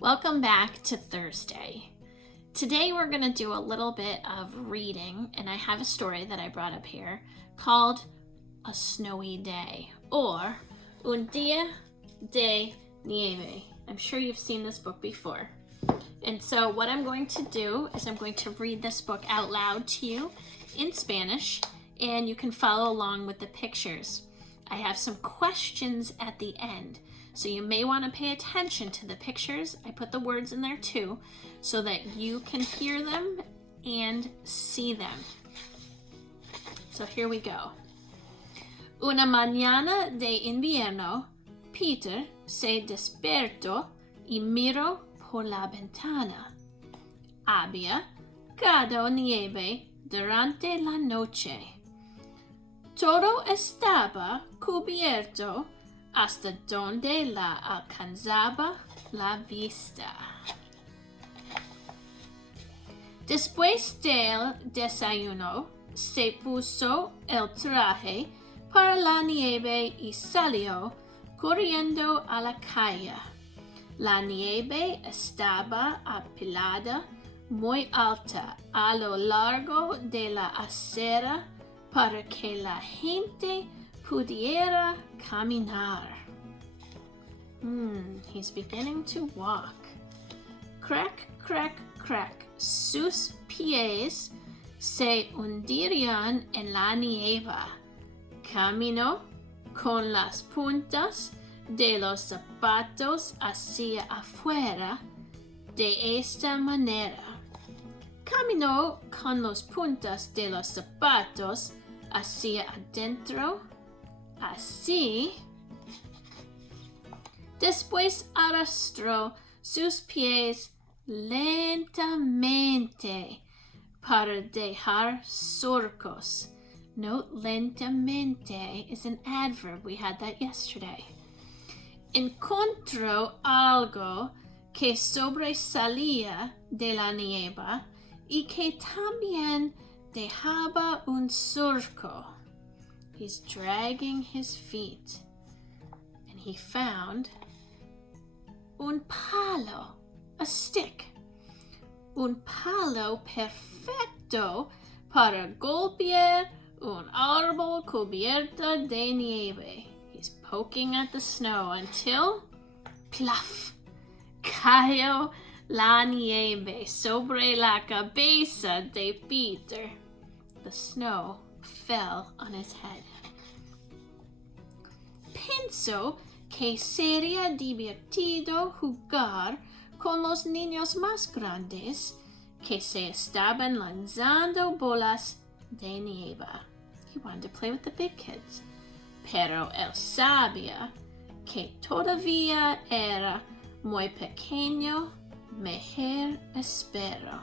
Welcome back to Thursday. Today we're going to do a little bit of reading, and I have a story that I brought up here called A Snowy Day, or Un Día de Nieve. I'm sure you've seen this book before. And so what I'm going to do is I'm going to read this book out loud to you in Spanish, and you can follow along with the pictures. I have some questions at the end, so you may want to pay attention to the pictures. I put the words in there too, so that you can hear them and see them. So here we go. Una mañana de invierno, Peter se despertó y miró por la ventana. Había caído nieve durante la noche. Todo estaba cubierto hasta donde la alcanzaba la vista. Después del desayuno, se puso el traje para la nieve y salió corriendo a la calle. La nieve estaba apilada muy alta a lo largo de la acera para que la gente pudiera caminar. He's beginning to walk. Crack, crack, crack. Sus pies se hundirían en la nieve. Caminó con las puntas de los zapatos hacia afuera de esta manera. Caminó con las puntas de los zapatos hacia adentro, así. Después arrastró sus pies lentamente para dejar surcos. Note, lentamente is an adverb. We had that yesterday. Encontró algo que sobresalía de la nieve y que también dejaba un surco. He's dragging his feet, and he found un palo, a stick. Un palo perfecto para golpear un árbol cubierto de nieve. He's poking at the snow until, pluff, cayó la nieve sobre la cabeza de Peter. The snow fell on his head. Pensó que sería divertido jugar con los niños más grandes que se estaban lanzando bolas de nieve. He wanted to play with the big kids. Pero él sabía que todavía era muy pequeño. Mejor espero.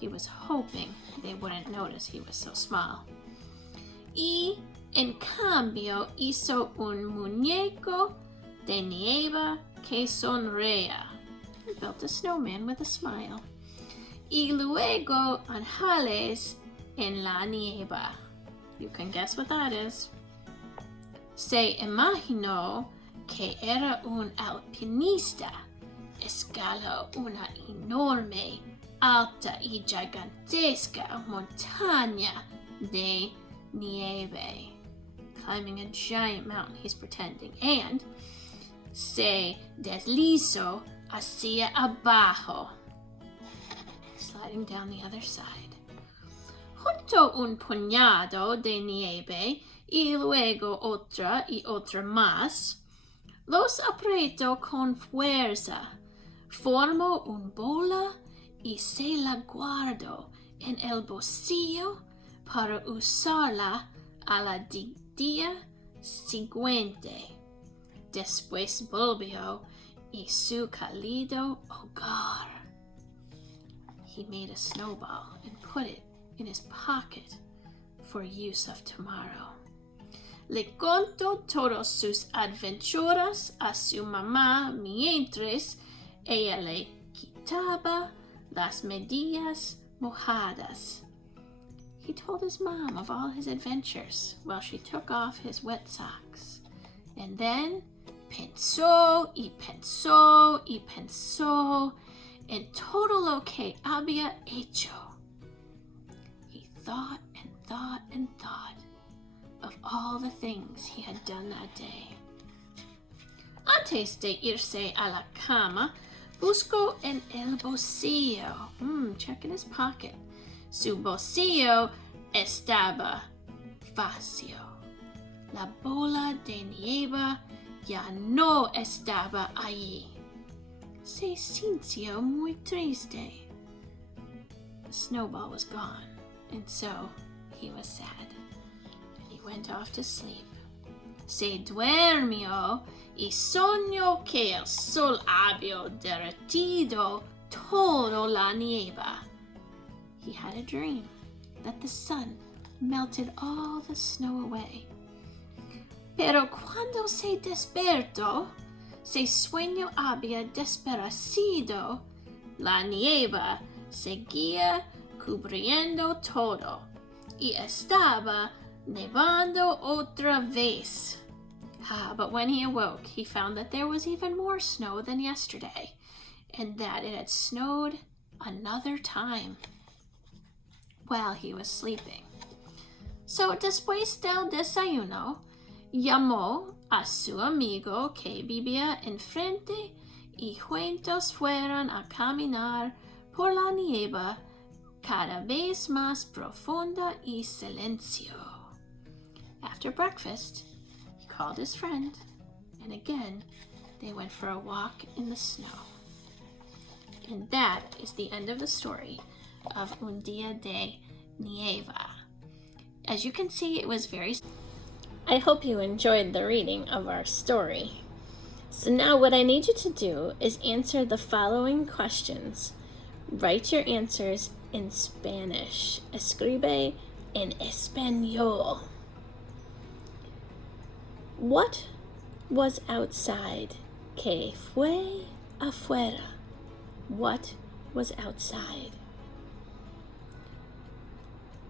He was hoping they wouldn't notice he was so small. Y en cambio hizo un muñeco de nieve que sonreía. He built a snowman with a smile. Y luego anjales en la nieve. You can guess what that is. Se imaginó que era un alpinista. Escaló una enorme, alta y gigantesca montaña de nieve. Climbing a giant mountain, he's pretending. And se deslizó hacia abajo, sliding down the other side. Juntó un puñado de nieve y luego otra y otra más. Los apretó con fuerza. Formó una bola y se la guardó en el bolsillo para usarla a la día siguiente. Después volvió a su cálido hogar. He made a snowball and put it in his pocket for use of tomorrow. Le contó todas sus aventuras a su mamá mientras ella le quitaba las medias mojadas. He told his mom of all his adventures while she took off his wet socks. And then Pensó y pensó y pensó en todo lo que había hecho. He thought and thought and thought of all the things he had done that day. Antes de irse a la cama, buscó en el bolsillo. Check in his pocket. Su bolsillo estaba vacío. La bola de nieve ya no estaba allí. Se sintió muy triste. The snowball was gone, and so he was sad. And he went off to sleep. Se durmió y soñó que el sol había derretido toda la nieve. He had a dream that the sun melted all the snow away. Pero cuando se despertó, su sueño había desaparecido. La nieve seguía cubriendo todo y estaba nevando otra vez. But when he awoke, he found that there was even more snow than yesterday, and that it had snowed another time while he was sleeping. So después del desayuno, llamó a su amigo que vivía enfrente y juntos fueron a caminar por la nieve cada vez más profunda y silencio. After breakfast, he called his friend, and again they went for a walk in the snow. And that is the end of the story of Un Día de Nieve. As you can see, it was very... I hope you enjoyed the reading of our story. So now what I need you to do is answer the following questions. Write your answers in Spanish. Escribe en español. What was outside? ¿Qué fue afuera? What was outside?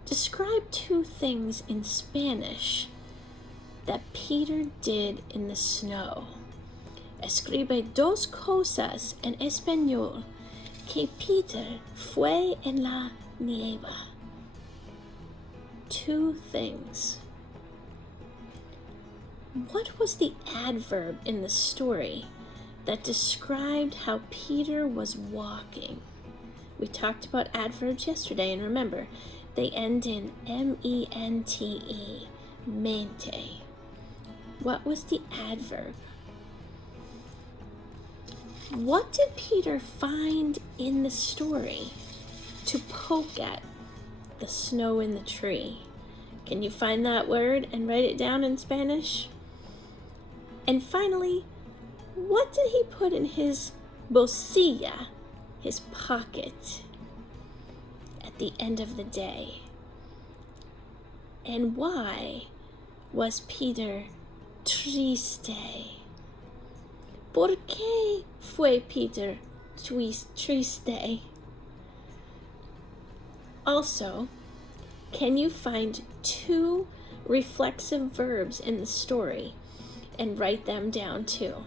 Describe two things in Spanish that Peter did in the snow. Escribe dos cosas en español que Peter fue en la nieve. Two things. What was the adverb in the story that described how Peter was walking? We talked about adverbs yesterday, and remember, they end in mente, mente. What was the adverb? What did Peter find in the story to poke at the snow in the tree? Can you find that word and write it down in Spanish? And finally, what did he put in his bolsilla, his pocket, at the end of the day? And why was Peter triste? ¿Por qué fue Peter triste? Also, can you find two reflexive verbs in the story and write them down too?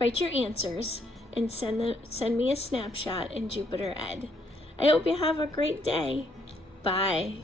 Write your answers and send me a snapshot in Jupiter Ed. I hope you have a great day. Bye.